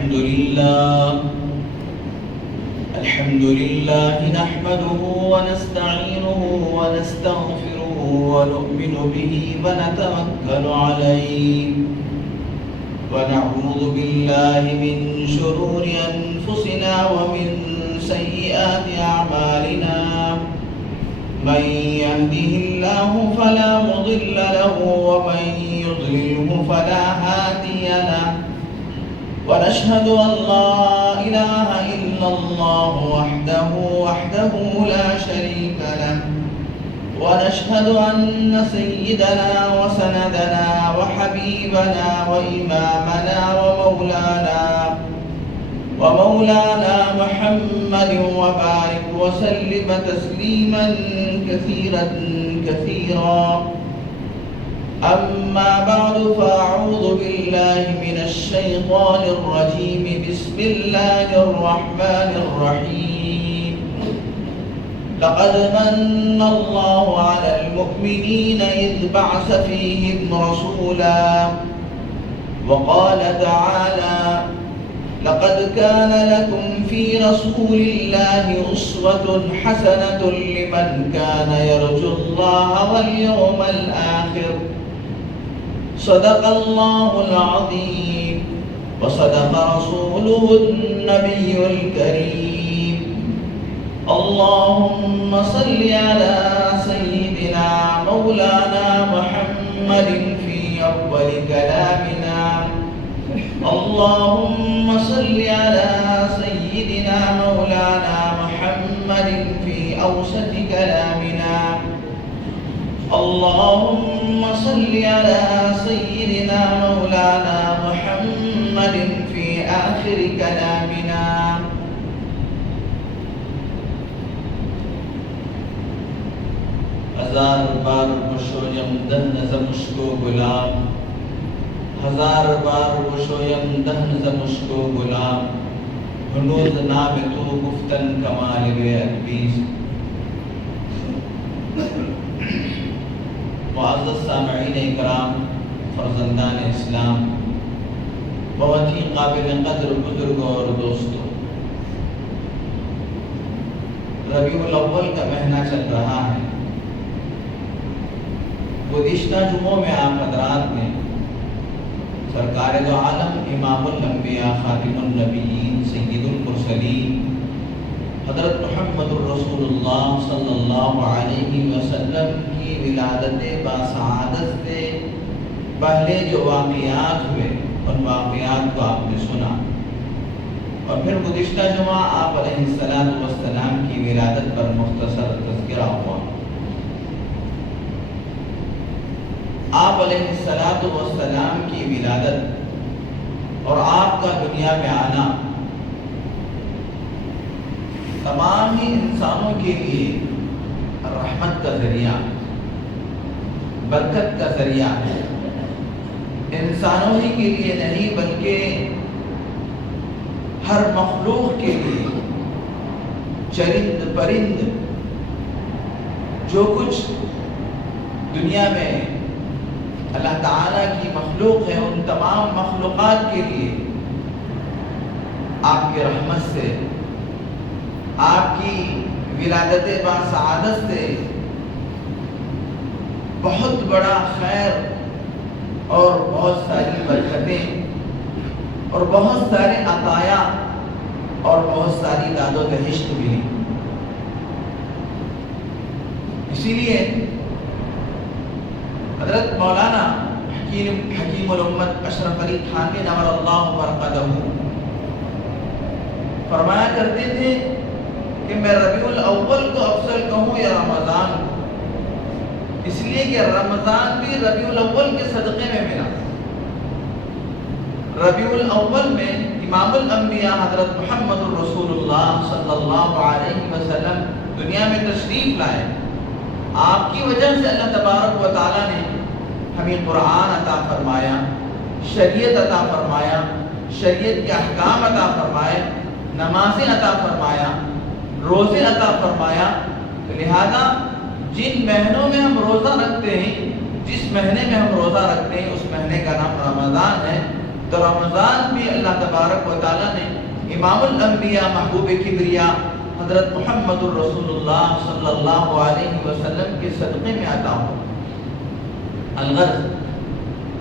الحمد لله نحمده ونستعينه ونستغفره ونؤمن به ونتوكل عليه ونعوذ بالله من شرور أنفسنا ومن سيئات أعمالنا من يهده الله فلا مضل له ومن يضلله فلا هادي له ونشهد أن لا إله إلا الله وحده لا شريك له ونشهد أن سيدنا وسندنا وحبيبنا وإمامنا ومولانا محمد وبارك وسلم تسليما كثيرا أما بعد فأعوذ بالله من الشيطان الرجيم بسم الله الرحمن الرحيم لقد من الله على المؤمنين إذ بعث فيهم رسولا وقال تعالى لقد كان لكم في رسول الله أسوة حسنة لمن كان يرجو الله واليوم الآخر صدق الله العظيم وصدق رسوله النبي الكريم اللهم صل على سيدنا مولانا محمد في أول كلامنا اللهم صل على سيدنا مولانا محمد في أوسط كلامنا اللهم صل على سيدنا مولانا محمد في آخر كلامنا ہزار بار خوشویم دہن زمشکو غلام ہزار بار خوشویم دہن زمشکو غلام ہنوز نام تو گفتن کمال بے اکبیز معزز سامعین اکرام فرزندان اسلام بہت ہی قابل قدر بزرگوں اور دوستوں ربیع الاول کا مہینہ چل رہا ہے گزشتہ جمعوں میں آپ حضرات نے سرکار دو عالم امام الانبیاء خاتم النبیین سید المرسلین حضرت محمد الرسول اللہ صلی اللہ علیہ وسلم کی ولادت باسعادت سے پہلے جو واقعات ہوئے ان واقعات کو آپ نے سنا اور پھر گزشتہ جمعہ آپ علیہ السلام کی ولادت پر مختصر تذکرہ ہوا آپ علیہ السلام کی ولادت اور آپ کا دنیا میں آنا تمام ہی انسانوں کے لیے رحمت کا ذریعہ برکت کا ذریعہ ہے انسانوں ہی کے لیے نہیں بلکہ ہر مخلوق کے لیے چرند پرند جو کچھ دنیا میں اللہ تعالیٰ کی مخلوق ہے ان تمام مخلوقات کے لیے آپ کی رحمت سے آپ کی ولادت باسعادت سے بہت بڑا خیر اور بہت ساری برکتیں اور بہت سارے عطایا اور بہت ساری داد و دہشت ملی اسی لیے حضرت مولانا حکیم الامت اشرف علی تھانوی نور اللہ برکتہ فرمایا کرتے تھے کہ میں ربیع الاول کو افضل کہوں یا رمضان اس لیے کہ رمضان بھی ربیع الاول کے صدقے میں ملا ربیع الاول میں امام الانبیاء حضرت محمد الرسول اللہ صلی اللہ علیہ وسلم دنیا میں تشریف لائے آپ کی وجہ سے اللہ تبارک و تعالیٰ نے ہمیں قرآن عطا فرمایا شریعت عطا فرمایا شریعت کے احکام عطا فرمائے نمازیں عطا فرمایا روزے عطا فرمایا لہذا جن مہینوں میں ہم روزہ رکھتے ہیں جس مہینے میں ہم روزہ رکھتے ہیں اس مہینے کا نام رمضان ہے تو رمضان بھی اللہ تبارک و تعالیٰ نے امام الانبیاء محبوب کبریا حضرت محمد الرسول اللہ صلی اللہ علیہ وسلم کے صدقے میں عطا ہو۔ الغرض،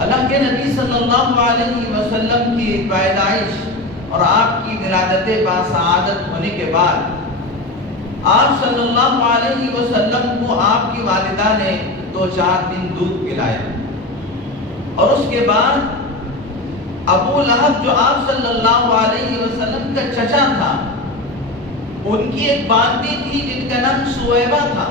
اللہ کے نبی صلی اللہ علیہ وسلم کی پیدائش اور آپ کی ولادت باسعادت ہونے کے بعد آپ صلی اللہ علیہ وسلم کو آپ کی والدہ نے 2-4 دن دودھ پلایا، اور اس کے بعد ابو لہب جو آپ صلی اللہ علیہ وسلم کا چچا تھا، ان کی ایک باندی تھی جن کا نام سویبہ تھا۔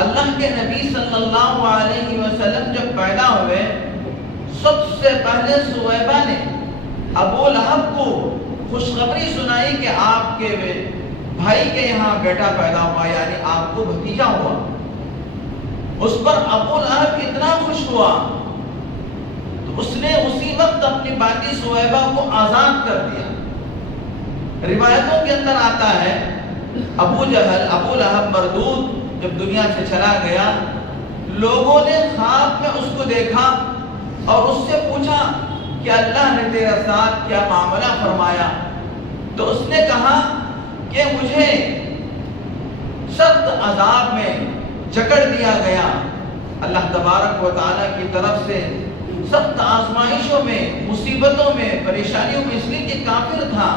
اللہ کے نبی صلی اللہ علیہ وسلم جب پیدا ہوئے، سب سے پہلے سویبہ نے ابو لہب کو خوشخبری سنائی کہ آپ کے بھائی کے یہاں بیٹا پیدا ہوا، یعنی آپ کو بھتیجا ہوا۔ اس پر ابو لہب اتنا خوش ہوا تو اس نے اسی وقت اپنی باندی سویبہ کو آزاد کر دیا۔ روایتوں کے اندر آتا ہے ابو لہب مردود جب دنیا سے چلا گیا، لوگوں نے خواب میں اس کو دیکھا اور اس سے پوچھا کہ اللہ نے تیرا ساتھ کیا معاملہ فرمایا؟ تو اس نے کہا کہ مجھے سخت عذاب میں جکڑ دیا گیا، اللہ تبارک و تعالیٰ کی طرف سے سخت آزمائشوں میں، مصیبتوں میں، پریشانیوں میں، اس لیے کہ کافر تھا،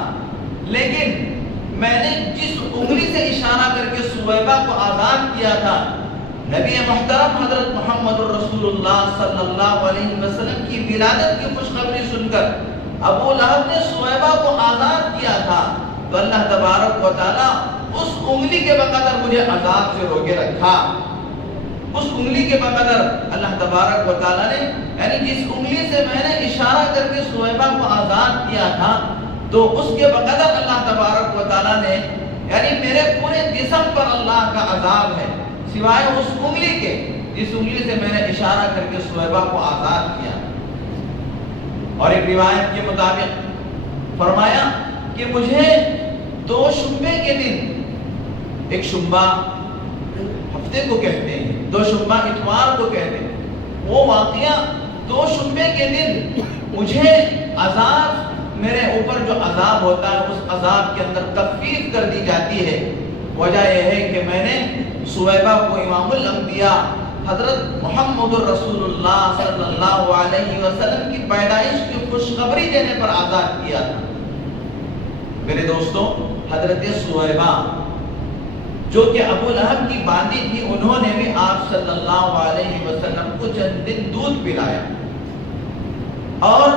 لیکن میں نے جس انگلی سے اشارہ کر کے سویبہ کو آزاد کیا تھا، نبی محترم حضرت محمد الرسول اللہ صلی اللہ علیہ وسلم کی ولادت کی خوشخبری سن کر ابو لہب نے سویبہ کو آزاد کیا تھا، تو اللہ تبارک و تعالیٰ اس انگلی کے بقدر مجھے عذاب سے روکے رکھا۔ اس انگلی کے بقدر اللہ تبارک و تعالیٰ نے، یعنی جس انگلی سے میں نے اشارہ کر کے سویبہ کو آزاد کیا تھا، تو اس کے بقدر اللہ تبارک و تعالیٰ نے، یعنی میرے پورے جسم پر اللہ کا عذاب ہے، سوائے اس انگلی کے جس انگلی سے میں نے اشارہ کر کے سویبہ کو آزاد کیا۔ اور ایک روایت کے مطابق فرمایا کہ مجھے 2 شنبے کے دن، ایک شنبہ ہفتے کو کہتے ہیں، 2 شنبہ اتوار کو کہتے ہیں، وہ واقعہ 2 شنبے کے دن مجھے عذاب، میرے اوپر جو عذاب ہوتا ہے اس عذاب کے اندر تخفیف کر دی جاتی ہے۔ وجہ یہ ہے کہ میں نے سویبہ کو امام الانبیاء حضرت محمد الرسول اللہ صلی اللہ علیہ وسلم کی پیدائش کی خوشخبری دینے پر آزاد کیا تھا۔ میرے دوستوں، حضرت سویبہ جو کہ ابو لہب کی باندی تھی، انہوں نے بھی آپ صلی اللہ علیہ وسلم کو چند دن دودھ پلایا، اور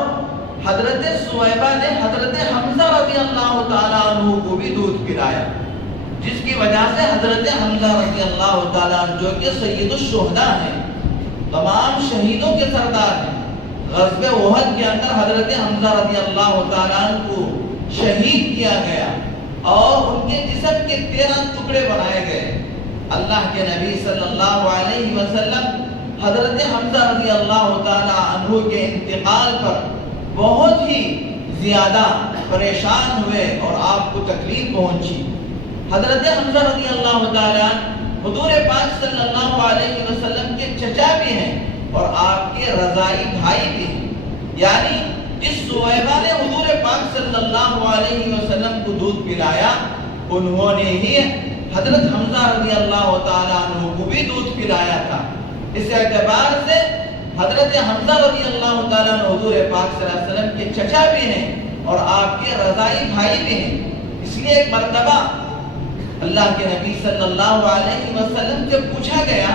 حضرت سویبہ نے حضرت حمزہ رضی اللہ تعالیٰ عنہ کو بھی دودھ پلایا، جس کی وجہ سے حضرت حمزہ رضی اللہ تعالیٰ عنہ جو کہ سید الشہداء ہیں، تمام شہیدوں کے سردار ہیں، غزوہ احد کے اندر حضرت حمزہ رضی اللہ تعالیٰ عنہ کو شہید کیا گیا اور ان کے جسم کے 13 ٹکڑے بنائے گئے۔ اللہ کے نبی صلی اللہ علیہ وسلم حضرت حمزہ رضی اللہ تعالیٰ عنہ کے انتقال پر بہت ہی زیادہ پریشان ہوئے اور آپ کو تکلیف پہنچی۔ حضرت حمزہ رضی اللہ تعالیٰ حضور پاک صلی اللہ علیہ وسلم کے چچا بھی ہیں اور آپ کے رضائی بھائی بھی ہیں، یعنی جس سویبہ نے حضور پاک صلی اللہ علیہ وسلم کو دودھ پلایا، انہوں نے ہی حضرت حمزہ رضی اللہ تعالیٰ عنہ کو بھی دودھ پلایا تھا۔ اس اعتبار سے حضرت حمزہ رضی اللہ تعالیٰ عنہ حضور پاک صلی اللہ علیہ وسلم کے چچا بھی ہیں اور آپ کے رضائی بھائی بھی ہیں۔ اس لیے ایک مرتبہ اللہ کے نبی صلی اللہ علیہ وسلم سے پوچھا گیا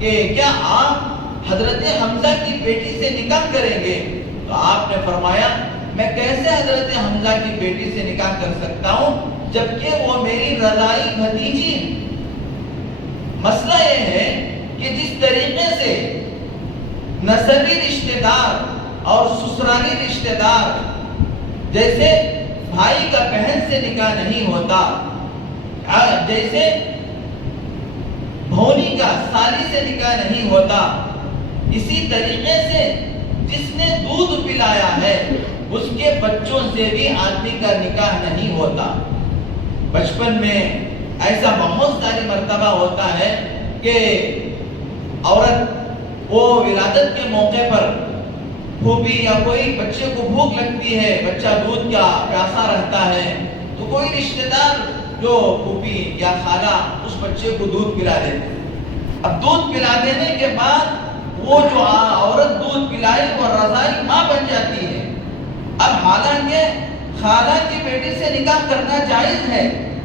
کہ کیا آپ حضرت حمزہ کی بیٹی سے نکاح کریں گے؟ تو آپ نے فرمایا میں کیسے حضرت حمزہ کی بیٹی سے نکاح کر سکتا ہوں جبکہ وہ میری رضائی بھتیجی ہے۔ مسئلہ یہ ہے کہ جس طریقے سے نسبی رشتہ دار اور سسرالی رشتہ دار، جیسے بھائی کا بہن سے نکاح نہیں ہوتا، جیسے بھونی کا سالی سے نکاح نہیں ہوتا، اسی طریقے سے جس نے دودھ پلایا ہے اس کے بچوں سے بھی آدمی کا نکاح نہیں ہوتا۔ بچپن میں ایسا بہت ساری مرتبہ ہوتا ہے کہ عورت وہ ولادت کے موقع پر پھوپھی یا کوئی بچے کو بھوک لگتی ہے، بچہ دودھ کا پیاسا رہتا ہے، تو کوئی رشتہ دار جو پھوپھی یا خالہ اس بچے کو دودھ پلا دیتے. اب دودھ پلا دینے کے بعد وہ جو عورت دودھ پلائی وہ رضائی ماں بن جاتی ہے. اب حالانکہ خالہ کی بیٹی سے نکاح کرنا جائز ہے،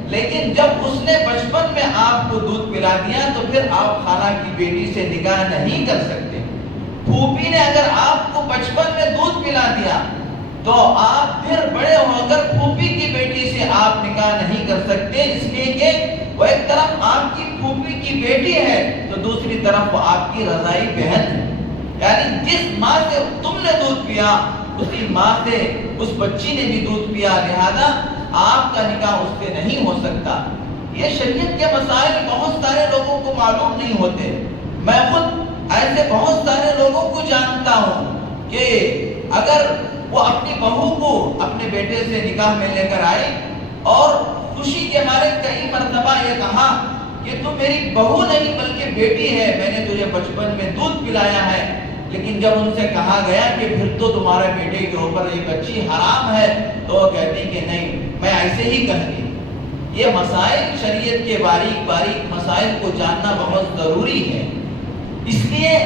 لیکن جب اس نے بچپن میں آپ کو دودھ پلا دیا تو پھر آپ خالہ کی بیٹی سے نکاح نہیں کر سکتے. پھوپھی نے اگر آپ کو بچپن میں دودھ پلا دیا تو آپ پھر بڑے ہو کر پھوپھی کی بیٹی سے آپ نکاح نہیں کر سکتے، اس لیے کہ وہ ایک طرف آپ کی پھوپھی کی بیٹی ہے تو دوسری طرف وہ آپ کی رضائی بہن ہے. یعنی جس ماں سے تم نے دودھ پیا اسی ماں سے اس بچی نے بھی دودھ پیا، لہذا آپ کا نکاح اس سے نہیں ہو سکتا. یہ شریعت کے مسائل بہت سارے لوگوں کو معلوم نہیں ہوتے. میں خود ایسے بہت سارے لوگوں کو جانتا ہوں کہ اگر وہ اپنی بہو کو اپنے بیٹے سے نکاح میں لے کر آئی اور خوشی کے مارے کئی مرتبہ یہ کہا کہ تو میری بہو نہیں بلکہ بیٹی ہے، میں نے تجھے بچپن میں دودھ پلایا ہے، لیکن جب ان سے کہا گیا کہ پھر تو تمہارے بیٹے کے اوپر یہ بچی حرام ہے تو وہ کہتی کہ نہیں، میں ایسے ہی کہتی. یہ مسائل شریعت کے باریک باریک مسائل کو جاننا بہت ضروری ہے. اس لیے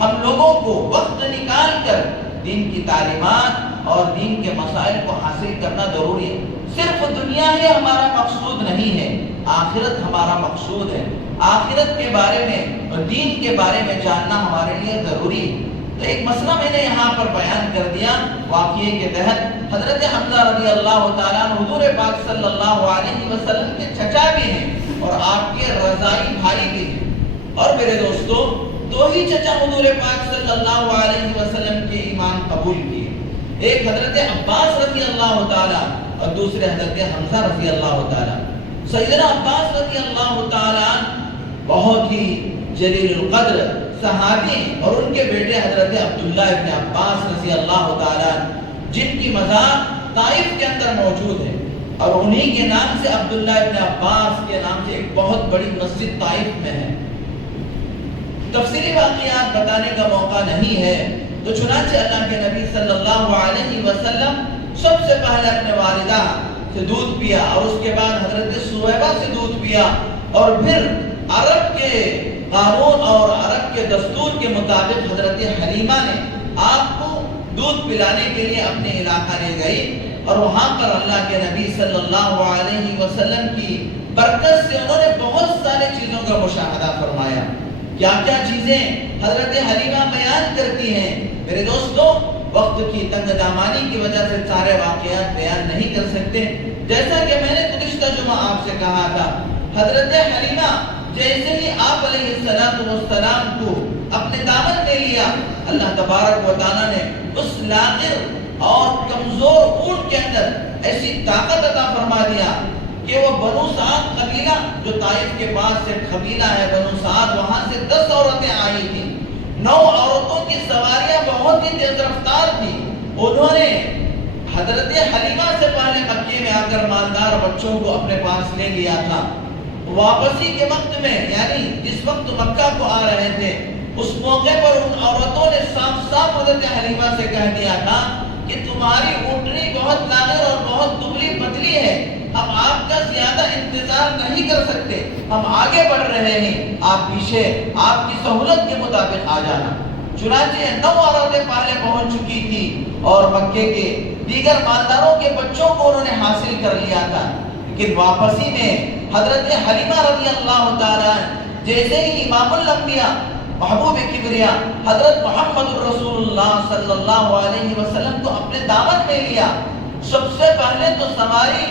ہم لوگوں کو وقت نکال کر دین کی تعلیمات اور دین کے مسائل کو حاصل کرنا ضروری ہے. صرف دنیا ہی ہمارا مقصود نہیں ہے، آخرت ہمارا مقصود ہے. آخرت کے بارے میں اور دین کے بارے میں جاننا ہمارے لیے ضروری ہے. تو ایک مسئلہ میں نے یہاں پر بیان کر دیا واقعے کے تحت. حضرت حمزہ رضی اللہ تعالیٰ عنہ حضور پاک صلی اللہ علیہ وسلم کے چچا بھی ہیں اور آپ کے رضائی بھائی بھی ہیں. اور میرے دوستو، دو ہی چچا حضور پاک صلی اللہ علیہ وسلم کے ایمان قبول کیے. ایک حضرت عباس رضی اللہ تعالیٰ اور دوسرے حضرت حمزہ رضی اللہ تعالیٰ. سیدنا عباس رضی اللہ تعالیٰ بہت ہی جلیل القدر صحابی اور ان کے بیٹے حضرت عبداللہ ابن عباس رضی اللہ تعالیٰ جن کی مزار طائف کے اندر موجود ہے اور انہی کے نام سے عبداللہ ابن عباس کے نام سے ایک بہت بڑی مسجد طائف میں ہے. تفصیلی واقعات بتانے کا موقع نہیں ہے تو چنانچہ اللہ کے نبی صلی اللہ علیہ وسلم سب سے پہلے اپنے والدہ سے دودھ پیا اور اس کے بعد حضرت سویبہ سے دودھ پیا اور پھر عرب کے قانون اور عرب کے دستور کے مطابق حضرت حلیمہ نے آپ کو دودھ پلانے کے لیے اپنے علاقہ لے گئی اور وہاں پر اللہ کے نبی صلی اللہ علیہ وسلم کی برکت سے انہوں نے بہت سارے چیزوں کا مشاہدہ فرمایا. کیا کیا چیزیں حضرت حلیمہ بیان کرتی ہیں. میرے دوستو، وقت کی تنگ دامانی کی وجہ سے سارے واقعات بیان نہیں کر سکتے. جیسا کہ میں نے گزشتہ جمعہ آپ سے کہا تھا، حضرت حلیمہ جیسے ہی آپ علیہ السلام کو اپنے دامن میں لیا، اللہ تبارک و تعالیٰ نے اس لاغر اور کمزور اونٹ کے اندر ایسی طاقت عطا فرما دیا کہ وہ بنو سعد قبیلہ جو طائف کے پاس سے قبیلہ ہے بنو سعد، وہاں سے 10 عورتیں آئی تھیں. 9 عورتوں کی سواریاں بہت ہی تیز رفتار تھی. انہوں نے حضرت حلیمہ سے پہلے مکے میں آ کر مالدار بچوں کو اپنے پاس لے لیا تھا. واپسی کے وقت میں یعنی جس وقت مکہ کو آ رہے تھے اس موقع پر ان عورتوں نے صاف صاف حضرت حلیمہ سے کہہ دیا تھا کہ تمہاری اونٹنی بہت لاغر اور بہت دبلی پتلی ہے، ہم آپ کا زیادہ انتظار نہیں کر سکتے، ہم آگے بڑھ رہے ہیں، آپ پیچھے آپ کی سہولت کے مطابق آ جانا. چنانچہ 9 عورتیں پہلے پہنچ چکی تھی اور مکے کے دیگر مالداروں کے بچوں کو انہوں نے حاصل کر لیا تھا. لیکن واپسی میں حضرت حلیمہ رضی اللہ تعالیٰ جیسے ہی امام الانبیاء محبوب کبریا حضرت محمد الرسول اللہ صلی اللہ علیہ وسلم کو اپنے دامن میں لیا، سب سے پہلے تو سواری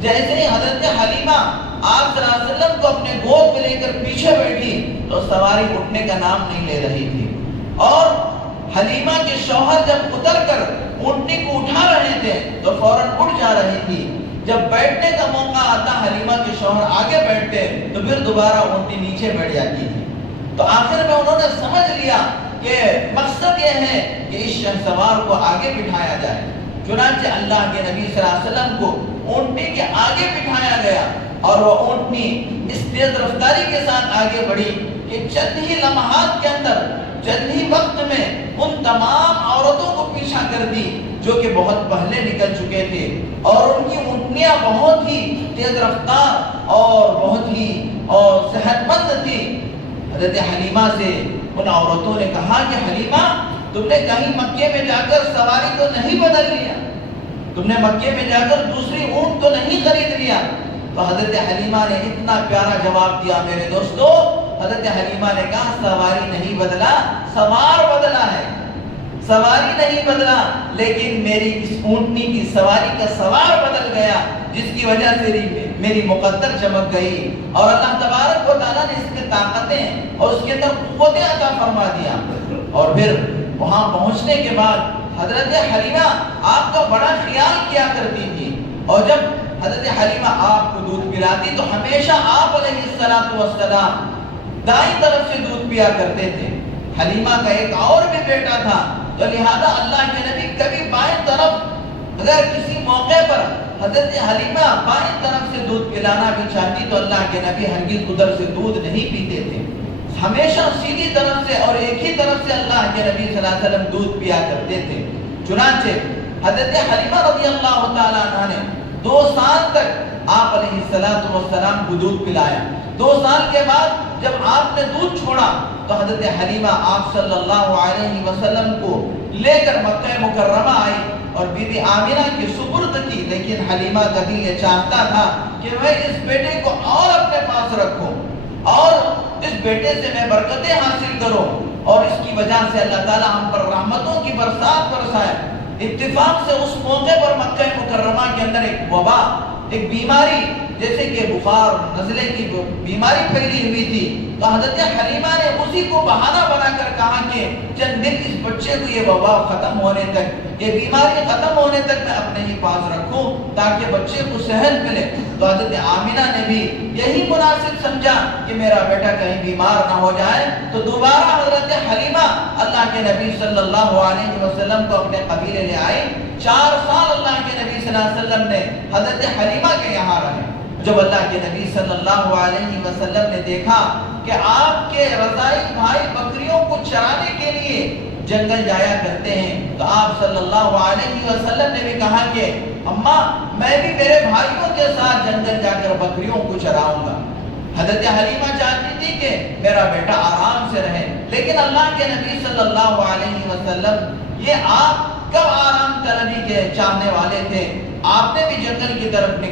جیسے ہی حضرت حلیمہ آپ صلی اللہ علیہ وسلم کو اپنے گود میں لے کر پیچھے بیٹھی تو سواری اٹھنے کا نام نہیں لے رہی تھی. اور حلیمہ کے شوہر جب اتر کر اونٹنی کو اٹھا رہے تھے تو فوراً اٹھ جا رہی تھی. جب بیٹھنے کا موقع آتا حلیمہ کے شوہر آگے بیٹھتے تو پھر دوبارہ اونٹنی نیچے بیٹھ جاتی تھی. تو آخر میں انہوں نے سمجھ لیا کہ مقصد یہ ہے کہ اس شہسوار کو آگے بٹھایا جائے. چنانچہ اللہ کے نبی صلی اللہ علیہ وسلم کو اونٹنی کے آگے بٹھایا گیا اور وہ اونٹنی اس تیز رفتاری کے ساتھ آگے بڑھی کہ چند ہی لمحات کے اندر چند ہی وقت میں ان تمام عورتوں کو پیچھا کر دی جو کہ بہت پہلے نکل چکے تھے، اور ان کی اونٹنیاں بہت ہی تیز رفتار اور بہت ہی صحت مند تھی۔ حضرت حلیمہ سے ان عورتوں نے کہا کہ حلیمہ تم نے کہیں مکے میں جا کر سواری تو نہیں بدل لیا، تم نے مکے میں جا کر دوسری اونٹ تو نہیں خرید لیا؟ تو حضرت حلیمہ نے اتنا پیارا جواب دیا میرے دوستو، حضرت حلیمہ نے کہا سواری نہیں بدلا، سوار بدلا ہے، سواری نہیں بدلا، لیکن میری اس اونٹنی کی سواری کا سوار بدل گیا، جس کی وجہ سے میری مقدر چمک گئی، اور اللہ تبارک و تعالیٰ نے اس کے طاقتیں اور اس کے اندر قوتیں عطا فرما دیا۔ اور پھر وہاں پہنچنے کے بعد حضرت حلیمہ آپ کا بڑا خیال کیا کرتی تھی، اور جب حضرت حلیمہ آپ کو دودھ پلاتی تو ہمیشہ آپ علیہ السلام دائیں طرف سے دودھ پیا کرتے تھے۔ حلیمہ کا ایک اور بھی بیٹا تھا، تو لہذا اللہ کے نبی کبھی بائیں طرف اگر کسی موقع پر حضرت حلیمہ بائیں طرف سے دودھ پلانا بھی چاہتی تو اللہ کے نبی ہرگز ادھر سے دودھ نہیں پیتے تھے، ہمیشہ سیدھی طرف سے اور ایک ہی طرف سے اللہ کے نبی صلی اللہ علیہ وسلم دودھ پیا کرتے تھے۔ چنانچہ حضرت حلیمہ رضی اللہ تعالیٰ عنہ نے 2 سال تک آپ علیہ السلام کو دودھ پلایا۔ 2 سال کے بعد جب آپ نے دودھ چھوڑا تو حضرت حلیمہ آپ صلی اللہ علیہ وسلم کو لے کر مکہ مکرمہ آئی اور بی بی آمنہ کی سپرد کی، لیکن حلیمہ کا دل یہ چاہتا تھا کہ میں اس بیٹے کو اور اپنے پاس رکھوں اور اس بیٹے سے میں برکتیں حاصل کروں، اور اس کی وجہ سے اللہ تعالیٰ ہم پر رحمتوں کی برسات برسائے۔ اتفاق سے اس موقع پر مکہ مکرمہ کے اندر ایک وبا، ایک بیماری جیسے کہ بخار نزلے کی بیماری پھیلی ہوئی تھی، تو حضرت حلیمہ نے اسی کو بہانہ بنا کر کہا کہ چند دن اس بچے کو یہ وبا ختم ہونے تک، یہ بیماری ختم ہونے تک میں اپنے ہی پاس رکھوں تاکہ بچے کو صحت ملے۔ تو حضرت آمنہ نے بھی یہی مناسب سمجھا کہ میرا بیٹا کہیں بیمار نہ ہو جائے، تو دوبارہ حضرت حلیمہ اللہ کے نبی صلی اللہ علیہ وسلم کو اپنے قبیلے لے آئی۔ 4 سال اللہ کے نبی صلی اللہ علیہ وسلم نے حضرت حلیمہ کے یہاں رہے۔ جب اللہ کے نبی صلی اللہ علیہ وسلم نے دیکھا کہ آپ کے رضائی بھائی بکریوں کو چرانے کے لیے جنگل جایا کرتے ہیں، تو آپ صلی اللہ علیہ وسلم نے بھی کہا کہ اماں میں بھی میرے بھائیوں کے ساتھ جنگل جا کر بکریوں کو چراؤں گا۔ حضرت حلیمہ چاہتی تھی کہ میرا بیٹا آرام سے رہے، لیکن اللہ کے نبی صلی اللہ علیہ وسلم یہ آپ کب آرام طلبی کے چاہنے والے تھے؟ آپ نے بھی جنگل کی طرف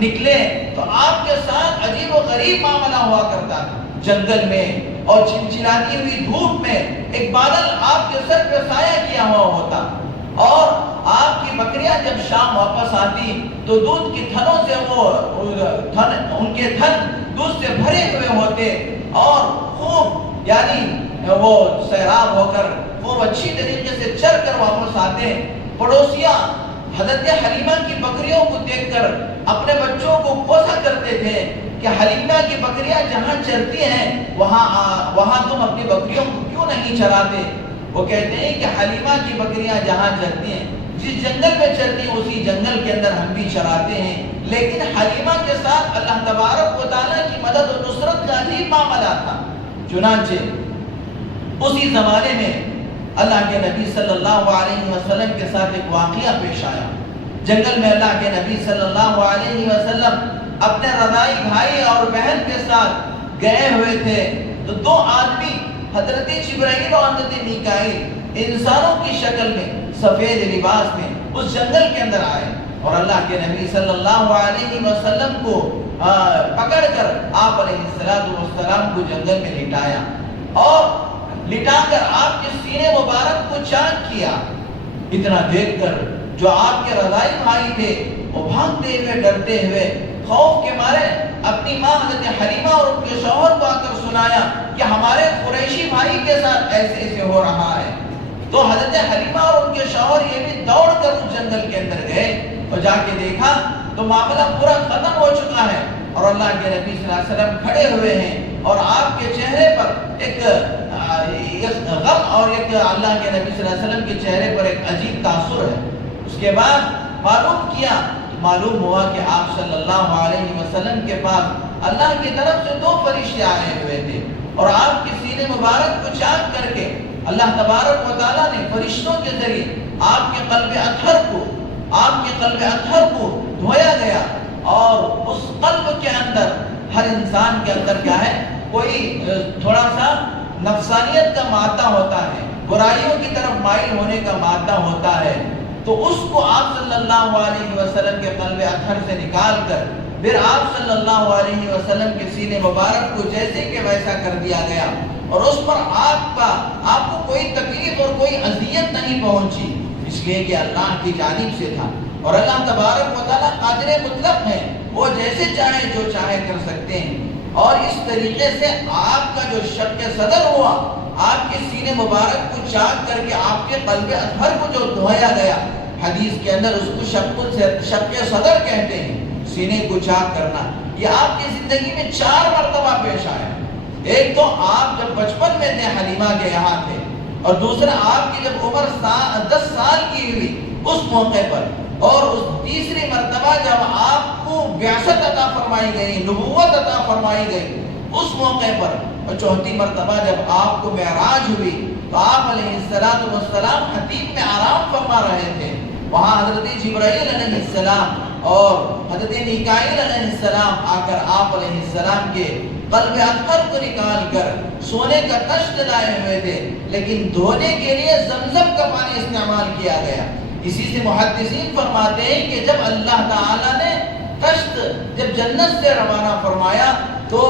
نکلے تو آپ کے ساتھ عجیب و غریب معاملہ ہوا کرتا تھا۔ جنگل میں اور چلچلاتی ہوئی دھوپ میں ایک بادل آپ کے سر پہ سایہ کیا ہوا ہوتا، اور آپ کی بکریاں جب شام واپس آتی تو دودھ کی تھنوں سے ان کے تھن دودھ سے بھرے ہوئے ہوتے، اور خوب یعنی وہ سیراب ہو کر خوب اچھی طریقے سے چر کر واپس آتے۔ پڑوسیاں حضرت حلیمہ کی بکریوں کو دیکھ کر اپنے بچوں کو کوسا کرتے تھے کہ حلیمہ کی بکریاں جہاں چرتی ہیں وہاں تم اپنی بکریوں کو کیوں نہیں چراتے؟ وہ کہتے ہیں کہ حلیمہ کی بکریاں جہاں چرتی ہیں، جس جنگل میں چرتی ہیں اسی جنگل کے اندر ہم بھی چراتے ہیں، لیکن حلیمہ کے ساتھ اللہ تبارک و تعالیٰ کی مدد و نصرت کا عجیب معاملہ تھا۔ چنانچہ اسی زمانے میں اللہ کے نبی صلی اللہ علیہ وسلم کے ساتھ ایک واقعہ پیش آیا۔ جنگل میں اللہ کے نبی صلی اللہ علیہ وسلم اپنے رضائی بھائی اور بہن کے ساتھ گئے ہوئے تھے، تو 2 آدمی حضرت جبرائیل اور حضرت میکائیل انسانوں کی شکل میں سفید لباس میں اس جنگل کے اندر آئے، اور اللہ کے نبی صلی اللہ علیہ وسلم کو پکڑ کر آپ علیہ السلام کو جنگل میں لٹایا، اور لٹا کر آپ کے سینے مبارک کو چاک کیا۔ اتنا دیکھ کر جو آپ کے رضائی بھائی تھے وہ بھاگتے ہوئے ڈرتے ہوئے خوف کے مارے اپنی ماں حضرت حلیمہ اور ان کے شوہر کو آ کر سنایا کہ ہمارے قریشی بھائی کے ساتھ ایسے ایسے ہو رہا ہے۔ تو حضرت حلیمہ اور ان کے شوہر یہ بھی دوڑ کر اس جنگل کے اندر گئے، اور جا کے دیکھا تو معاملہ پورا ختم ہو چکا ہے، اور اللہ کے نبی صلی اللہ علیہ وسلم کھڑے ہوئے ہیں، اور آپ کے چہرے پر ایک غم اور ایک اللہ کے نبی صلی اللہ علیہ وسلم کے چہرے پر ایک عجیب تاثر ہے۔ اس کے بعد معلوم ہوا کہ آپ صلی اللہ علیہ وسلم کے پاس اللہ کی طرف سے 2 فرشتے آئے ہوئے تھے، اور آپ کے سینے مبارک کو چاک کر کے اللہ تبارک و تعالیٰ نے فرشتوں کے ذریعے آپ کے قلب اطہر کو دھویا گیا، اور اس قلب کے اندر، ہر انسان کے اندر کیا ہے، کوئی تھوڑا سا نفسانیت کا مادہ ہوتا ہے، برائیوں کی طرف مائل ہونے کا مادہ ہوتا ہے، تو اس کو آپ صلی اللہ علیہ وسلم کے قلب اطہر سے نکال کر پھر آپ صلی اللہ علیہ وسلم کے سینے مبارک کو جیسے کہ ویسا کر دیا گیا، اور اس پر آپ کو کوئی تکلیف اور کوئی اذیت نہیں پہنچی، اس لیے کہ اللہ کی جانب سے تھا۔ اور اللہ تبارک و تعالیٰ قادر مطلق ہے، وہ جیسے چاہے جو چاہے کر سکتے ہیں، اور اس طریقے سے آپ کا جو شق صدر ہوا، آپ کے سینے مبارک کو چاک کر کے آپ کے قلب اطہر کو جو دھویا گیا، حدیث کے اندر اس کو شق صدر کہتے ہیں، سینے کو چاک کرنا۔ یہ آپ کی زندگی میں 4 مرتبہ پیش آیا۔ ایک تو آپ جب بچپن میں تھے، حلیمہ کے یہاں تھے، اور دوسرا آپ کی جب عمر 10 سال کی ہوئی اس موقع پر، اور اس تیسری مرتبہ جب آپ کو بعثت عطا فرمائی گئی، نبوت عطا فرمائی گئی اس موقع پر، اور چوتھی مرتبہ جب آپ کو معراج ہوئی تو آپ علیہ السلام حتیم میں آرام فرما رہے تھے، وہاں حضرت جبرائیل علیہ السلام اور حضرت میکائیل علیہ السلام آ کر آپ علیہ السلام کے قلب اطہر کو نکال کر سونے کا تشت لائے ہوئے تھے، لیکن دھونے کے لیے زمزم کا پانی استعمال کیا گیا۔ اسی سے محدثین فرماتے ہیں کہ جب اللہ تعالیٰ نے تشت جب جنت سے روانہ فرمایا تو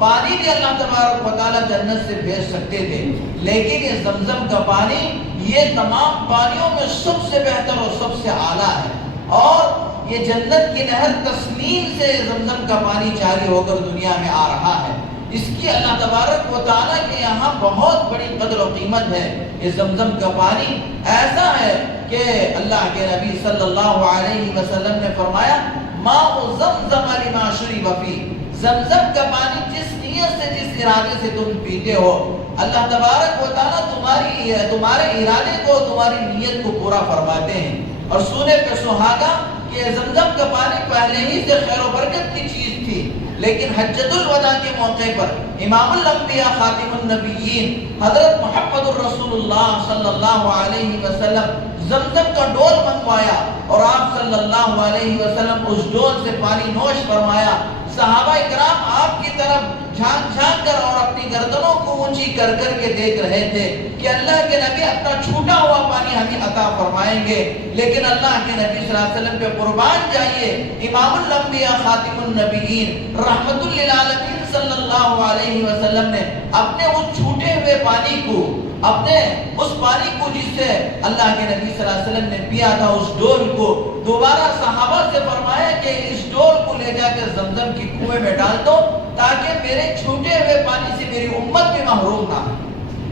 پانی بھی اللہ تبارک و تعالیٰ جنت سے بھیج سکتے تھے، لیکن یہ زمزم کا پانی یہ تمام پانیوں میں سب سے بہتر اور سب سے اعلیٰ ہے، اور یہ جنت کی نہر تسنیم سے زمزم کا پانی جاری ہو کر دنیا میں آ رہا ہے۔ اس کی اللہ تبارک و تعالیٰ کے یہاں بہت بڑی قدر و قیمت ہے۔ یہ زمزم کا پانی ایسا ہے کہ اللہ کے نبی صلی اللہ علیہ وسلم نے فرمایا، ماء زمزم لما شرب فیہ، زمزم کا پانی جس نیت سے، جس ارادے سے تم پیتے ہو، اللہ تبارک و تعالیٰ تمہارے ارادے کو، تمہاری نیت کو پورا فرماتے ہیں۔ اور سونے پہ سہاگا کہ زمزم کا پانی پہلے ہی سے خیر و برکت کی چیز تھی، لیکن حجۃ الوداع کے موقع پر امام الانبیاء خاتم النبیین حضرت محمد الرسول اللہ صلی اللہ علیہ وسلم زمزم کا ڈول منگوایا، اور آپ صلی اللہ علیہ وسلم اس ڈول سے پانی نوش فرمایا۔ صحابہ اکرام آپ کی طرف جھانک جھانک کر اور اپنی گردنوں کو اونچی کر کر کے دیکھ رہے تھے کہ اللہ کے نبی اپنا چھوٹا ہوا پانی ہمیں عطا فرمائیں گے، لیکن اللہ کے نبی صلی اللہ علیہ وسلم پہ قربان جائیے، امام الانبیاء خاتم النبیین رحمت للعالمین صلی اللہ علیہ وسلم نے اپنے اس چھوٹے ہوئے پانی کو، اپنے اس پانی کو جس سے اللہ کے نبی صلی اللہ علیہ وسلم نے پیا تھا، اس ڈول کو دوبارہ صحابہ سے فرمایا کہ اس ڈول کو لے جا کر زمزم کی کنویں میں ڈال دو، تاکہ میرے چھوٹے ہوئے پانی سے میری امت بھی محروم نہ ہو۔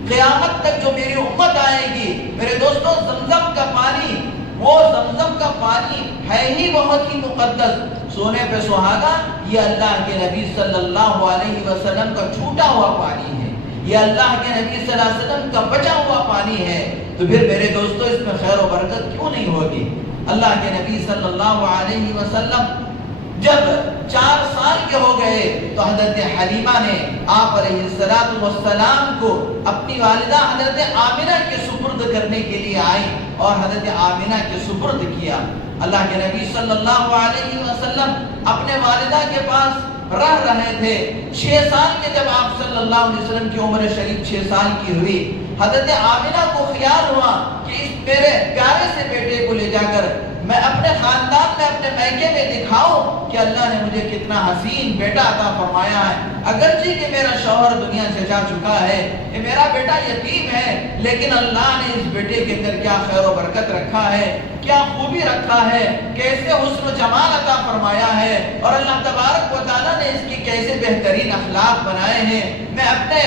قیامت تک جو میری امت آئے گی، میرے دوستوں، زمزم کا پانی، وہ زمزم کا پانی ہے ہی بہت ہی مقدس، سونے پہ سہاگا، یہ اللہ کے نبی صلی اللہ علیہ وسلم کا چھوٹا ہوا پانی ہے، یہ اللہ کے نبی صلی اللہ علیہ وسلم کا بچا ہوا پانی ہے، تو پھر میرے دوستو اس میں خیر و برکت کیوں نہیں ہوگی؟ اللہ کے نبی صلی اللہ علیہ وسلم جب 4 سال کے ہو گئے تو حضرت حلیمہ نے آپ علیہ السلام کو اپنی والدہ حضرت آمنہ کے سپرد کرنے کے لیے آئی، اور حضرت آمنہ کے سپرد کیا۔ اللہ کے نبی صلی اللہ علیہ وسلم اپنے والدہ کے پاس رہ رہے تھے۔ 6 سال کے جب آپ صلی اللہ علیہ وسلم کی عمر شریف 6 سال کی ہوئی، حضرت آمنہ کو خیال ہوا کہ اس میرے پیارے سے بیٹے کو لے جا کر میں اپنے خاندان میں، اپنے میکے میں دکھاؤں کہ اللہ نے مجھے کتنا حسین بیٹا عطا فرمایا ہے، اگرچہ کہ میرا شوہر دنیا سے جا چکا ہے، یہ میرا بیٹا یتیم ہے، لیکن اللہ نے اس بیٹے کے اندر کیا خیر و برکت رکھا ہے، کیا خوبی رکھا ہے، کیسے حسن و جمال عطا فرمایا ہے، اور اللہ تبارک و تعالیٰ نے اس کی کیسے بہترین اخلاق بنائے ہیں، میں اپنے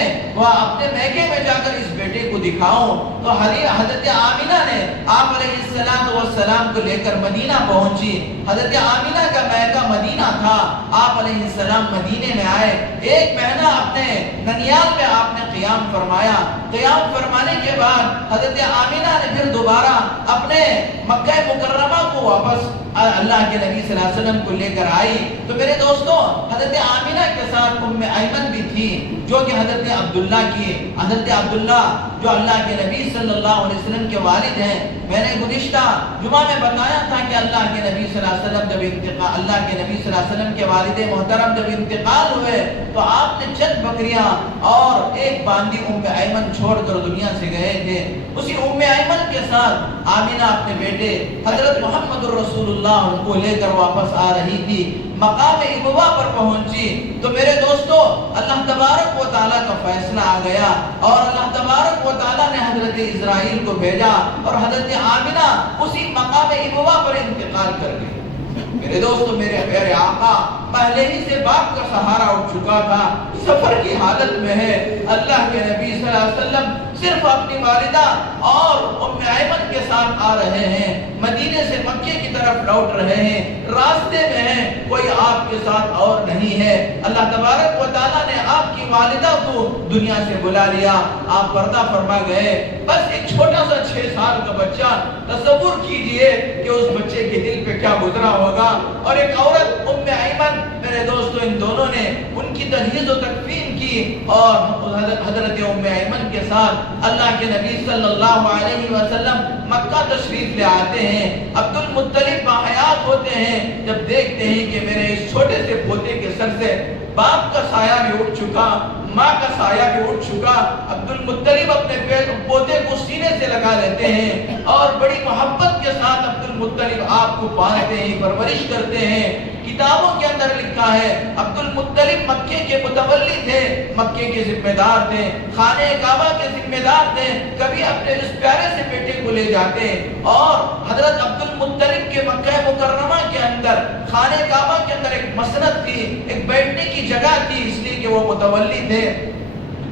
میکے میں جا کر اس بیٹے کو دکھاؤں۔ تو حضرت آمنہ نے آپ علیہ السلام کو لے کر مدینہ پہنچی۔ حضرت آمنہ کا میکہ مدینہ تھا، آپ علیہ السلام مدینے میں آئے، 1 مہینہ اپنے ننیال میں آپ نے قیام فرمایا۔ قیام فرمانے کے بعد حضرت آمنہ نے پھر دوبارہ اپنے مکہ مکرمہ کو واپس اللہ کے نبی صلی اللہ علیہ وسلم کو لے کر آئی تو میرے دوستوں حضرت آمینہ کے ساتھ ام ایمن بھی تھی جو کہ حضرت عبداللہ جو اللہ کے نبی صلی اللہ علیہ وسلم کے والد ہیں. میں نے گزشتہ جمعہ میں بتایا تھا کہ اللہ کے نبی صلی اللہ علیہ وسلم کے والد محترم جب انتقال ہوئے تو آپ نے چند بکریاں اور ایک باندی ام ایمن چھوڑ کر دنیا سے گئے تھے. اسی ام ایمن کے ساتھ آمینہ اپنے بیٹے حضرت محمد الرسول اللہ کو لے کر واپس آ رہی تھی. مقام ابوا پر پہنچی تو میرے دوستو اللہ تبارک و تعالیٰ کا فیصلہ آ گیا اور اللہ تبارک و تعالیٰ نے حضرت اسرائیل کو بھیجا اور حضرت آمینہ اسی مقام ابوا پر انتقال کر گئی. میرے دوستو میرے پیارے آقا پہلے ہی سے باپ کا سہارا اٹھ چکا تھا, سفر کی حالت میں ہے. اللہ کے نبی صلی اللہ علیہ وسلم صرف اپنی والدہ اور ام ایمن کے ساتھ آ رہے ہیں, مدینے سے مکے کی طرف لوٹ رہے ہیں, راستے میں ہیں, کوئی آپ کے ساتھ اور نہیں ہے. اللہ تبارک و تعالیٰ نے آپ کی والدہ کو دنیا سے بلا لیا, آپ پردہ فرما گئے. بس ایک چھوٹا سا 6 سال کا بچہ, تصور کیجئے کہ اس بچے کے دل پہ کیا گزرا ہوگا. اور ایک عورت ام ایمن, میرے دوستو ان دونوں نے ان کی تجہیز و تکفین کی اور حضرت ام ایمن کے ساتھ اللہ کے نبی صلی اللہ علیہ وسلم مکہ تشریف لے آتے ہیں. عبد المطلب باحیات ہوتے ہیں, جب دیکھتے ہیں کہ میرے اس چھوٹے سے پوتے کے سر سے باپ کا سایہ بھی اٹھ چکا, ماں کا سایہ بھی اٹھ چکا, عبد المطلب اپنے پوتے کو سینے سے لگا لیتے ہیں اور بڑی محبت کے ساتھ عبد المطلب آپ کو پالتے ہیں, پرورش کرتے ہیں. کتابوں کے اندر لکھا ہے عبد المطلب مکے کے متولی تھے, مکے کے ذمہ دار تھے, خانہ کعبہ کے ذمہ دار تھے. کبھی اپنے اس پیارے سے بیٹے کو لے جاتے اور حضرت عبد المطلب کے مکہ مکرمہ کے اندر خانہ کعبہ کے اندر ایک مسند تھی, ایک بیٹھنے کی جگہ تھی, اس لیے کہ وہ متولی تھے.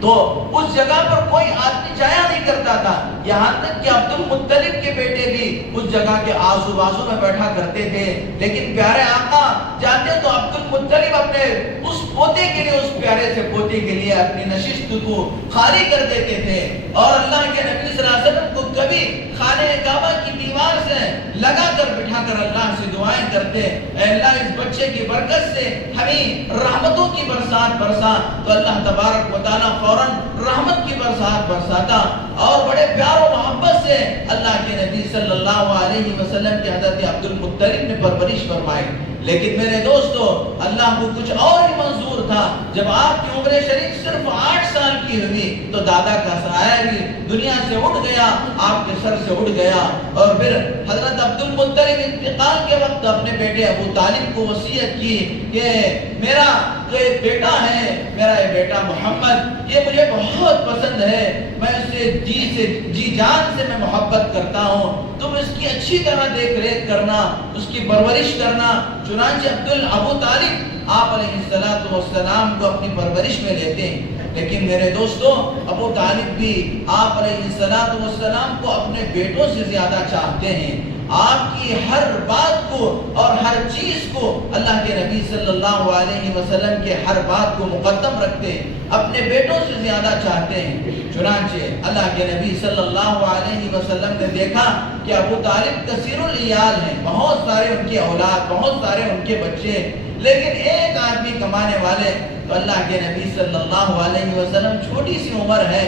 تو اس جگہ پر کوئی آدمی جایا نہیں کرتا تھا, یہاں تک کہ عبد المطلب کے بیٹے بھی اس جگہ کے آزو بازو میں بیٹھا کرتے تھے. لیکن پیارے آقا جاتے تو عبد المطلب اپنے اس پوتے کے لیے, اس پیارے سے پوتے کے لیے اپنی نشست کو خالی کر دیتے تھے. اور اللہ کے نبی صلی اللہ علیہ وسلم کو کبھی خانہ کعبہ کی دیوار سے لگا کر بٹھا کر اللہ سے دعائیں کرتے, اے اللہ اس بچے کی برکت سے ہمیں رحمتوں کی برسات برسا. تو اللہ تبارک و تعالیٰ رحمت کی برسات برساتا اور بڑے پیار و محبت سے اللہ کے نبی صلی اللہ علیہ وسلم کے حضرت عبد المطلب نے پرورش فرمائی. لیکن میرے دوستو اللہ کو کچھ اور ہی منظور تھا. جب آپ کی عمر شریف صرف 8 سال کی ہوئی تو دادا کا سایہ بھی دنیا سے اٹھ گیا, آپ کے سر سے اٹھ گیا. اور پھر حضرت عبد المطلب انتقال کے وقت اپنے بیٹے ابو طالب کو وصیت کی کہ میرا جو ایک بیٹا ہے, میرا یہ بیٹا محمد, یہ مجھے بہت پسند ہے, میں اسے جی جان سے میں محبت کرتا ہوں, تم اس کی اچھی طرح دیکھ ریکھ کرنا, اس کی پرورش کرنا. چنانچہ ابو طالب آپ علیہ السلام کو اپنی پرورش میں لیتے ہیں. لیکن میرے دوستو ابو طالب بھی آپ علیہ السلام کو اپنے بیٹوں سے زیادہ چاہتے ہیں. آپ کی ہر بات کو اور ہر چیز کو اللہ کے نبی صلی اللہ علیہ وسلم کے ہر بات کو مقدم رکھتے ہیں, اپنے بیٹوں سے زیادہ چاہتے ہیں. چنانچہ اللہ کے نبی صلی اللہ علیہ وسلم نے دیکھا کہ ابو طالب کثیر العیال ہیں, بہت سارے ان کی اولاد, بہت سارے ان کے بچے, لیکن ایک آدمی کمانے والے. تو اللہ کے نبی صلی اللہ علیہ وسلم, چھوٹی سی عمر ہے,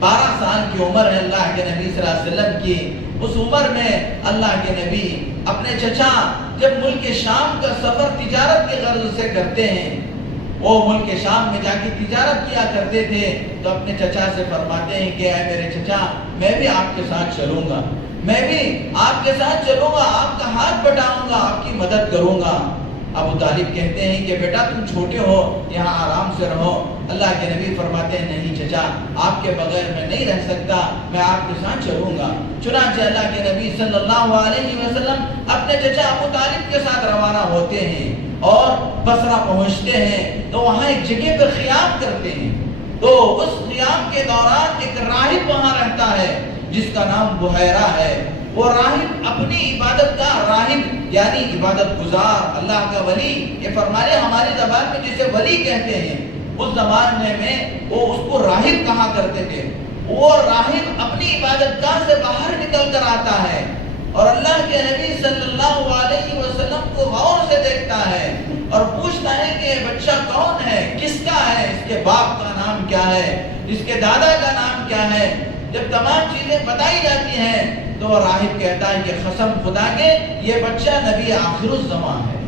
12 سال کی عمر ہے اللہ کے نبی صلی اللہ علیہ وسلم کی. اس عمر میں اللہ کے نبی اپنے چچا جب ملک شام کا سفر تجارت کے غرض سے کرتے ہیں, وہ ملک شام میں جا کے تجارت کیا کرتے تھے, تو اپنے چچا سے فرماتے ہیں کہ اے میرے چچا میں بھی آپ کے ساتھ چلوں گا, میں بھی آپ کے ساتھ چلوں گا, آپ کا ہاتھ بٹاؤں گا, آپ کی مدد کروں گا. ابو طالب کہتے ہیں کہ بیٹا تم چھوٹے ہو, یہاں آرام سے رہو. اللہ کے نبی فرماتے ہیں نہیں چچا, آپ کے بغیر میں نہیں رہ سکتا, میں آپ کے ساتھ چلوں گا. چنانچہ اللہ کے نبی صلی اللہ علیہ وسلم اپنے چچا ابو طالب کے ساتھ روانہ ہوتے ہیں اور بصرہ پہنچتے ہیں. تو وہاں ایک جگہ پر خیام کرتے ہیں. تو اس خیام کے دوران ایک راہب وہاں رہتا ہے جس کا نام بحیرہ ہے. وہ راہب اپنی عبادت کا, راہب یعنی عبادت گزار, اللہ کا ولی, یہ فرمانے ہماری زبان میں جسے ولی کہتے ہیں, اس زمانے میں وہ اس کو راہب کہا کرتے تھے. وہ راہب اپنی عبادت گاہ سے باہر نکل کر آتا ہے اور اللہ کے نبی صلی اللہ علیہ وسلم کو غور سے دیکھتا ہے اور پوچھتا ہے کہ یہ بچہ کون ہے، کس کا ہے، اس کے باپ کا نام کیا ہے، اس کے دادا کا نام کیا ہے۔ جب تمام چیزیں بتائی جاتی ہیں تو راہب کہتا ہے کہ قسم خدا کے یہ بچہ نبی آخر الزمان ہے،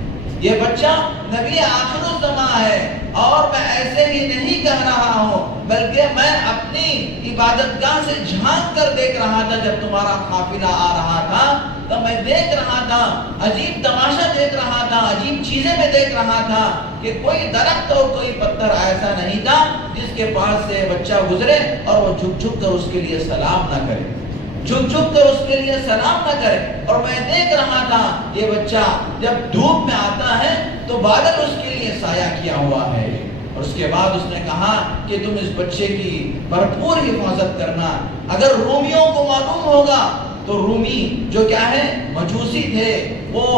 یہ بچہ نبی آخر الزمان ہے، اور میں ایسے ہی نہیں کہہ رہا ہوں بلکہ میں اپنی عبادت گاہ سے جھانک کر دیکھ رہا تھا۔ جب تمہارا قافلہ آ رہا تھا تو میں دیکھ رہا تھا، عجیب تماشا دیکھ رہا تھا، عجیب چیزیں میں دیکھ رہا تھا کہ کوئی درخت اور کوئی پتھر ایسا نہیں تھا جس کے پاس سے بچہ گزرے اور وہ جھک جھک کر اس کے لیے سلام نہ کرے، جھک جھک کر اس کے لیے سلام نہ کرے۔ اور میں دیکھ رہا تھا یہ بچہ جب دھوپ میں آتا ہے تو بادل اس کے لیے سایہ کیا ہوا ہے۔ اور اس کے بعد اس نے کہا کہ تم اس بچے کی بھرپور حفاظت کرنا۔ اگر رومیوں کو معلوم ہوگا تو رومی جو کیا ہے مجوسی تھے، وہ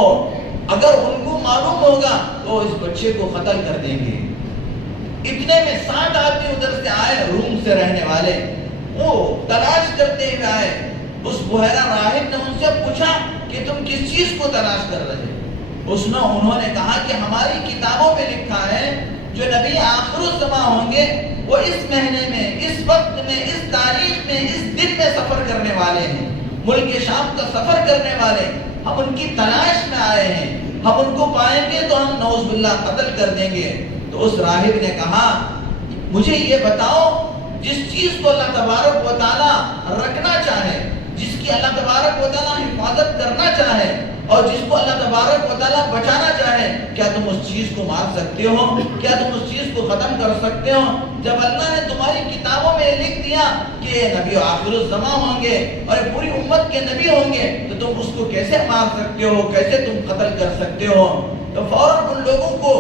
اگر ان کو معلوم ہوگا تو اس بچے کو قتل کر دیں گے۔ اتنے میں 7 آدمی ادھر سے آئے، روم سے رہنے والے، وہ تلاش کرتے ہوئے آئے۔ اس بحیرہ راہب نے ان سے پوچھا کہ تم کس چیز کو تلاش کر رہے؟ انہوں نے کہا کہ ہماری کتابوں میں لکھا ہے جو نبی آخر الزمان ہوں گے وہ اس مہینے میں، اس وقت میں، اس تاریخ میں، اس دن میں سفر کرنے والے ہیں، ملک شام کا سفر کرنے والے۔ ہم ان کی تلاش میں آئے ہیں، ہم ان کو پائیں گے تو ہم نعوذ باللہ قتل کر دیں گے۔ تو اس راہب نے کہا مجھے یہ بتاؤ جس چیز کو اللہ تبارک و تعالیٰ رکھنا چاہے، جس کی اللہ تبارک و تعالیٰ حفاظت کرنا چاہے اور جس کو اللہ تبارک و تعالیٰ بچانا چاہے، کیا تم اس چیز کو مار سکتے ہو؟ کیا تم اس چیز کو ختم کر سکتے ہو؟ جب اللہ نے تمہاری کتابوں میں لکھ دیا کہ یہ نبی آخر الزمان ہوں گے اور یہ پوری امت کے نبی ہوں گے تو تم اس کو کیسے مار سکتے ہو، کیسے تم قتل کر سکتے ہو؟ تو فوراً ان لوگوں کو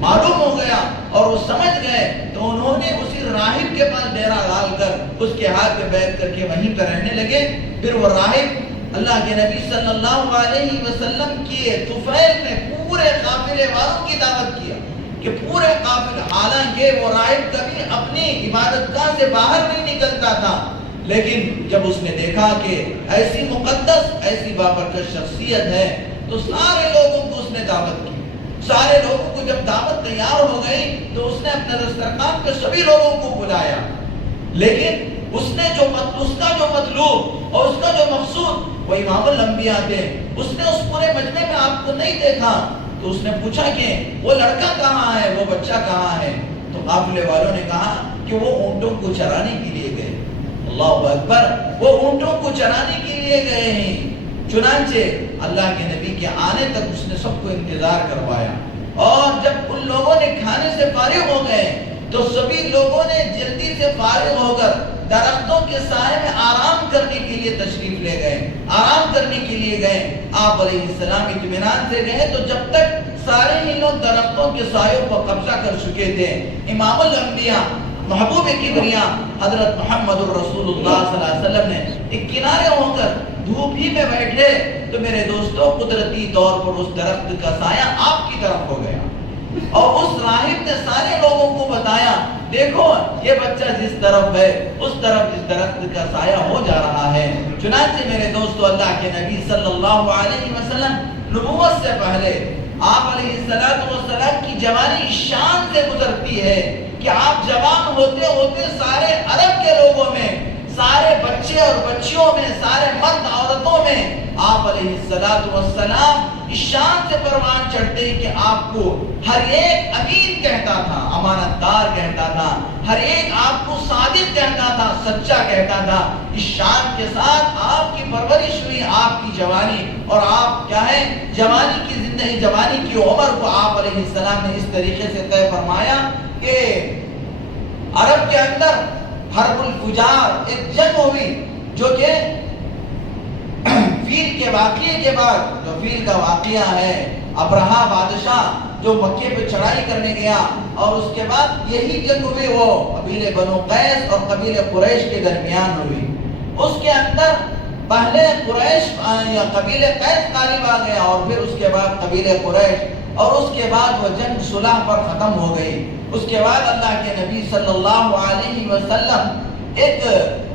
معلوم ہو گیا اور وہ سمجھ گئے، تو انہوں نے اسی راہب کے پاس ڈیرا ڈال کر اس کے ہاتھ پہ بیٹھ کر کے وہیں پہ رہنے لگے۔ پھر وہ راہب اللہ کے نبی صلی اللہ علیہ وسلم کی طفیل میں پورے قافلے والوں کی دعوت کیا کہ پورے قافلے، حالانکہ وہ راہب کبھی اپنی عبادت گاہ سے باہر نہیں نکلتا تھا، لیکن جب اس نے دیکھا کہ ایسی مقدس، ایسی بابرکت شخصیت ہے تو سارے لوگوں کو اس نے دعوت کی۔ سارے لوگوں کو جب دعوت تیار ہو گئی تو اس نے اپنے دسترخوان پہ سبھی لوگوں کو بلایا، لیکن اس کا جو مطلوب اور اس کا جو مقصود وہ امام الانبیاء تھے۔ اس نے اس پورے مجمع میں آپ کو نہیں دیکھا، تو اس نے پوچھا کہ وہ لڑکا کہاں ہے، وہ بچہ کہاں ہے؟ تو قافلے والوں نے کہا کہ وہ اونٹوں کو چرانے کے لیے گئے۔ اللہ اکبر، وہ اونٹوں کو چرانے کے لیے گئے ہیں۔ چنانچہ اللہ کے نبی کے آنے تک اس نے سب کو انتظار کروایا، اور جب ان لوگوں نے کھانے سے فارغ ہو گئے تو سبھی لوگوں نے جلدی سے فارغ ہو کر درختوں کے سائے میں آرام کرنے کے لیے تشریف لے گئے، آرام کرنے کے لیے گئے۔ آپ علیہ السلام اطمینان سے گئے تو جب تک سارے ہی لوگ درختوں کے سایوں پر قبضہ کر چکے تھے، امام الانبیاء محبوب کبریا حضرت محمد الرسول اللہ صلی اللہ علیہ وسلم نے ایک کنارے ہو کر دھوپ ہی میں بیٹھے تو میرے دوستوں قدرتی طور پر اس درخت کا سایہ آپ کی طرف ہو گیا، اور اس راہب نے سارے لوگوں کو بتایا دیکھو یہ بچہ جس طرف ہے اس طرف اس درخت کا سایہ ہو جا رہا ہے۔ چنانچہ میرے دوستو اللہ کے نبی صلی اللہ علیہ وسلم نبوت سے پہلے آپ علیہ السلام کی جوانی شان سے گزرتی ہے کہ آپ جوان ہوتے ہوتے سارے عرب کے لوگوں میں، سارے بچے اور بچیوں میں، سارے مرد عورتوں میں آپ علیہ السلام اس شان سے پروان چڑھتے ہیں کہ آپ کو ہر ایک امین کہتا تھا، امانت دار کہتا تھا، ہر ایک آپ کو صادق کہتا تھا، سچا کہتا تھا۔ اس شان کے ساتھ آپ کی پرورش ہوئی، آپ کی جوانی، اور آپ کیا ہے جوانی کی زندگی، جوانی کی عمر کو آپ علیہ السلام نے اس طریقے سے طے فرمایا کہ عرب کے اندر حرب الفجار ایک جنگ ہوئی جو کہ فیل کے واقعے کے بعد، جو فیل کا واقعہ ہے، ابرہا بادشاہ جو مکے پہ چڑھائی کرنے گیا، اور اس کے بعد یہی جنگ ہوئی، وہ قبیلے بنو قیس اور قبیلے قریش کے درمیان ہوئی۔ اس کے اندر پہلے قریش یا قبیلے قیس غالب آ گیا، اور پھر اس کے بعد قبیلے قریش، اور اس کے بعد وہ جنگ صلح پر ختم ہو گئی۔ اس کے بعد اللہ کے نبی صلی اللہ علیہ وسلم ایک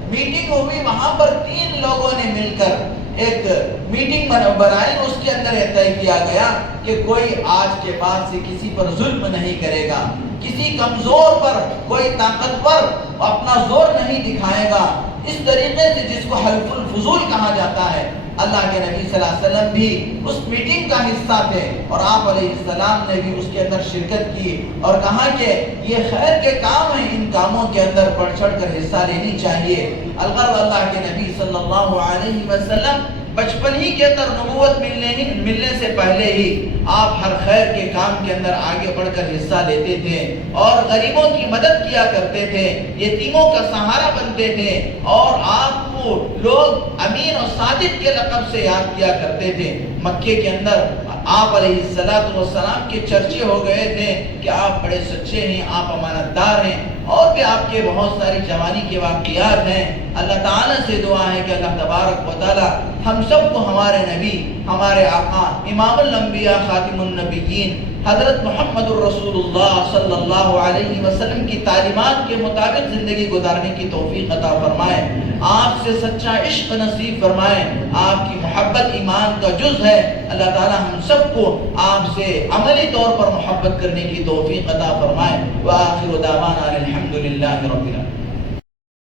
میٹنگ ہوئی، وہاں پر 3 لوگوں نے مل کر ایک میٹنگ بنائی، اس کے اندر یہ طے کیا گیا کہ کوئی آج کے بعد سے کسی پر ظلم نہیں کرے گا، کسی کمزور پر کوئی طاقتور اپنا زور نہیں دکھائے گا، اس طریقے سے جس کو حلف الفضول کہا جاتا ہے۔ اللہ کے نبی صلی اللہ علیہ وسلم بھی اس میٹنگ کا حصہ تھے اور آپ علیہ السلام نے بھی اس کے اندر شرکت کی اور کہا کہ یہ خیر کے کام ہیں، ان کاموں کے اندر بڑھ چڑھ کر حصہ لینی چاہیے۔ الغرض اللہ کے نبی صلی اللہ علیہ وسلم بچپن ہی کے اندر نبوت ملنے سے پہلے ہی آپ ہر خیر کے کام کے اندر آگے بڑھ کر حصہ لیتے تھے اور غریبوں کی مدد کیا کرتے تھے، یتیموں کا سہارا بنتے تھے، اور آپ کو لوگ امین اور صادق کے لقب سے یاد کیا کرتے تھے۔ مکے کے اندر آپ علیہ السلام کے چرچے ہو گئے تھے کہ آپ بڑے سچے ہیں، آپ امانت دار ہیں، اور بھی آپ کے بہت ساری جوانی کے واقعات ہیں۔ اللہ تعالیٰ سے دعا ہے کہ اللہ تبارک و تعالیٰ ہم سب کو ہمارے نبی، ہمارے آقا امام الانبیاء خاتم النبیین حضرت محمد الرسول اللہ صلی اللہ علیہ وسلم کی تعلیمات کے مطابق زندگی گزارنے کی توفیق عطا فرمائے، آپ سے سچا عشق نصیب فرمائے۔ آپ کی محبت ایمان کا جز ہے، اللہ تعالی ہم سب کو آپ سے عملی طور پر محبت کرنے کی توفیق عطا فرمائے۔ وآخر دعوانا الحمدللہ رب العالمین۔